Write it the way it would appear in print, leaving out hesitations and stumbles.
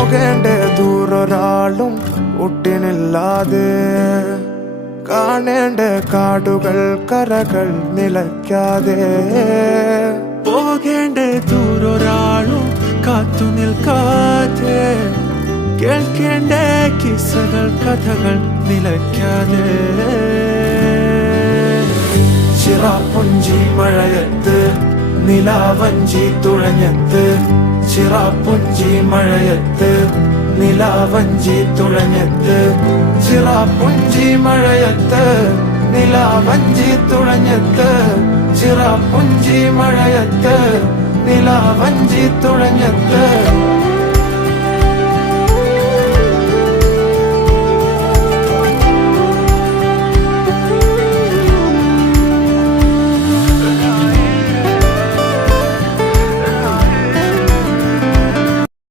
പോകേണ്ട ദൂരൊരാളും ഒട്ടിനില്ലാതെ കാണേണ്ട കാടുകൾ കരകൾ നിലയ്ക്കാതെ പോകേണ്ട ദൂരൊരാളും കാത്തു നിൽക്കാതെ കേൾക്കേണ്ട കിസ്സകൾ കഥകൾ നിലയ്ക്കാതെ ചിറാപ്പുഞ്ചി മഴയത്ത് നിലാവഞ്ചി തുഴഞ്ഞത്ത് ചിറാപ്പുഞ്ചി മഴയത്ത് നിലാവഞ്ചി തുഴഞ്ഞത്ത് ചിറാപ്പുഞ്ചി മഴയത്ത് നിലാവഞ്ചി തുഴഞ്ഞത്ത് ചിറാപ്പുഞ്ചി മഴയത്ത് നിലാവഞ്ചി തുഴഞ്ഞത്ത്